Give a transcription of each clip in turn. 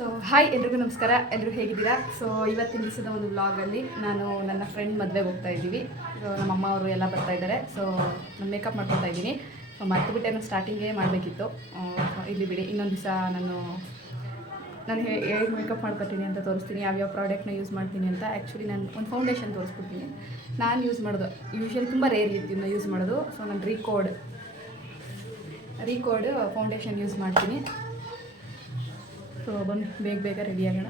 So hi ಎಲ್ರಿಗೂ ನಮಸ್ಕಾರ. ಎಲ್ಲರೂ ಹೇಗಿದ್ದೀರಾ? ಸೊ ಇವತ್ತಿನ ದಿವಸದ ಒಂದು ಬ್ಲಾಗಲ್ಲಿ ನಾನು ನನ್ನ ಫ್ರೆಂಡ್ ಮದುವೆಗೆ ಹೋಗ್ತಾ ಇದ್ದೀವಿ. ಸೊ ನಮ್ಮ ಅಮ್ಮ ಅವರು ಎಲ್ಲ ಬರ್ತಾ ಇದ್ದಾರೆ. ಸೊ ನಾನು ಮೇಕಪ್ ಮಾಡ್ಕೊತಾ ಇದ್ದೀನಿ. ಸೊ ಮರ್ತುಬಿಟ್ಟೆ ನಾನು ಸ್ಟಾರ್ಟಿಂಗೇ ಮಾಡಬೇಕಿತ್ತು. ಇಲ್ಲಿ ಬಿಡಿ, ಇನ್ನೊಂದು ದಿವಸ ನಾನು ನಾನು ಹೇಗೆ ಮೇಕಪ್ ಮಾಡ್ಕೊತೀನಿ ಅಂತ ತೋರಿಸ್ತೀನಿ. ಯಾವ್ಯಾವ ಪ್ರಾಡಕ್ಟ್ನ ಯೂಸ್ ಮಾಡ್ತೀನಿ ಅಂತ. ಆ್ಯಕ್ಚುಲಿ ನಾನು ಒಂದು ಫೌಂಡೇಶನ್ ತೋರಿಸ್ಬಿಡ್ತೀನಿ. ನಾನು ಯೂಸ್ ಮಾಡೋದು ಯೂಶ್ವಲಿ ತುಂಬ ರೇರ್ ಇದನ್ನು ಯೂಸ್ ಮಾಡೋದು. ಸೊ ನಾನು ರೀಕೋಡ್ ರೀಕೋಡ್ ಫೌಂಡೇಶನ್ ಯೂಸ್ ಮಾಡ್ತೀನಿ. ಸೊ ಬಂದು ಬೇಗ ಬೇಗ ಆಗೋಣ.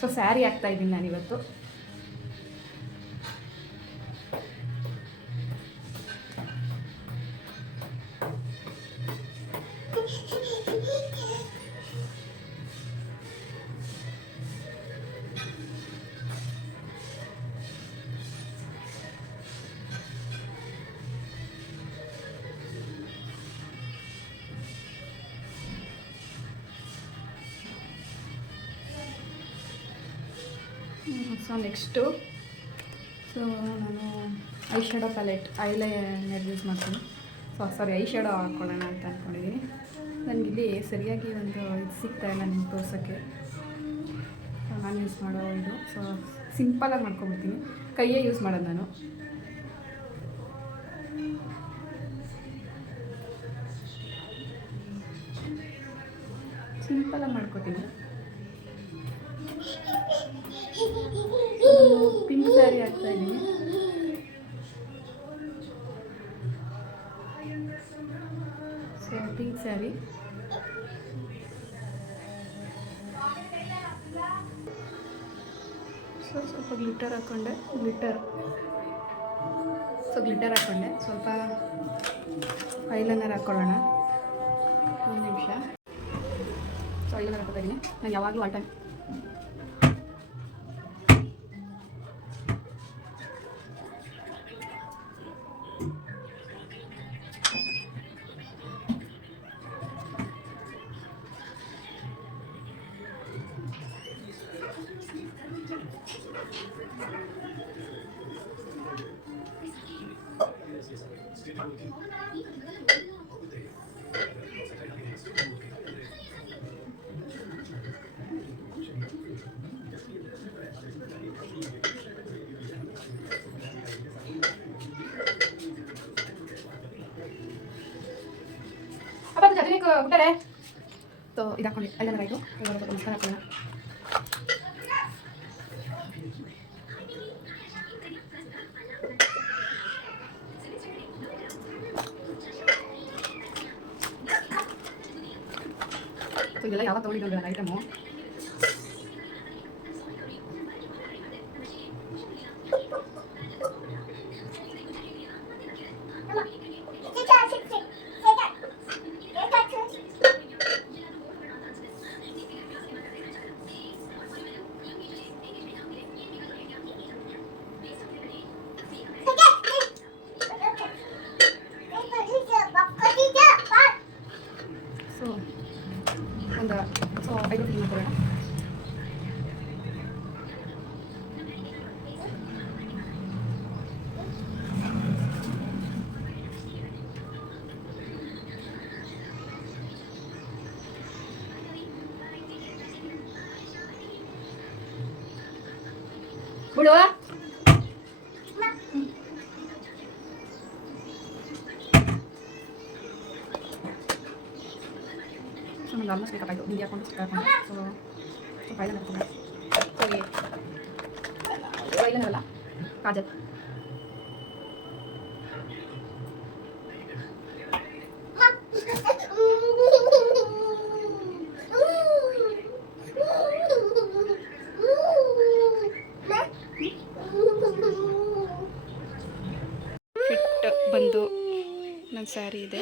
ಸೊ ಸ್ಯಾರಿ ಹಾಕ್ತಾ ಇದ್ದೀನಿ ನಾನಿವತ್ತು. ಸೊ ನೆಕ್ಸ್ಟು, ಸೊ ನಾನು eye shadow palette eye eyeliner use ಮಾಡ್ತೀನಿ. ಸೊ ಸಾರಿ ಐ ಶ್ಯಾಡೋ ಹಾಕ್ಕೊಳ್ಳೋಣ ಅಂತ ಅಂದ್ಕೊಂಡಿದ್ದೀನಿ ನನಗಿಲ್ಲಿ ಸರಿಯಾಗಿ ಒಂದು ಇದು ಸಿಗ್ತಾ ಇಲ್ಲ ನಿಮ್ಗೆ ತೋರ್ಸೋಕ್ಕೆ. ನಾನು ಯೂಸ್ ಮಾಡೋ ಇದು. ಸೊ ಸಿಂಪಲಾಗಿ ಮಾಡ್ಕೊಬಿಡ್ತೀನಿ. ಕೈಯೇ ಯೂಸ್ ಮಾಡೋದು ನಾನು. ಸಿಂಪಲಾಗಿ ಮಾಡ್ಕೋತೀನಿ. ಪಿಂಕ್ ಸ್ಯಾರಿ ಹಾಕ್ತಾ ಇದ್ದೀನಿ ಪಿಂಕ್ ಸ್ಯಾರಿ. ಸೊ, ಸ್ವಲ್ಪ ಗ್ಲಿಟರ್ ಹಾಕ್ಕೊಂಡೆ ಗ್ಲಿಟರ್. ಸೊ, ಗ್ಲಿಟರ್ ಹಾಕ್ಕೊಂಡೆ ಸ್ವಲ್ಪ ಐಲೈನರ್ ಹಾಕ್ಕೊಳ್ಳೋಣ ಒಂದು ನಿಮಿಷ. ಸೊ, ಐಲೈನರ್ ಹಾಕೋತಾ ಇದ್ದೀನಿ ನಾನು ಯಾವಾಗಲೂ ಆಲ್ ಟೈಮ್ আপাতত তুমি কোথায় তো এটা করে আইলা না গাইতো এগুলো তো মিস করা ஸோ இதெல்லாம் யாವಾಗ தோழிகள் ஐட்டமோ 어, 아, 이렇게 만들어요? 올려와? ಒಂದು ಸೊ ಐದು ಫಿಲ್ಮ್ ಕೊಡೋಣ ಬಿಡುವ ಸೊ ನಂಗೆ ಆಲ್ಮೋಸ್ಟ್ ಮೇಕಪ್ ಆಯಿತು ಹಿಂಗೆ ಹಾಕೊಂಡು ಹಾಕೊಂಡು ಸೊ ಸೊ ಫೈಲ್ ಹಾಕ್ತೀನಿ ಸೊ ಫೈಲ್ ಅಲ್ಲ ಕಾಜಲ್ ಫಿಟ್ ಬಂದು ನನ್ನ ಸ್ಯಾರಿ ಇದೆ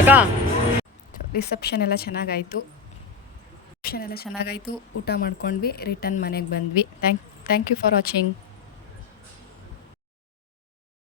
ಅಕ್ಕ ರಿಸೆಪ್ಷನ್ ಎಲ್ಲ ಚೆನ್ನಾಗಾಯಿತು. ರಿಸೆಪ್ಷನ್ ಎಲ್ಲ ಚೆನ್ನಾಗಾಯಿತು. ಊಟ ಮಾಡ್ಕೊಂಡ್ವಿ. ರಿಟರ್ನ್ ಮನೆಗೆ ಬಂದ್ವಿ. Thank thank you for watching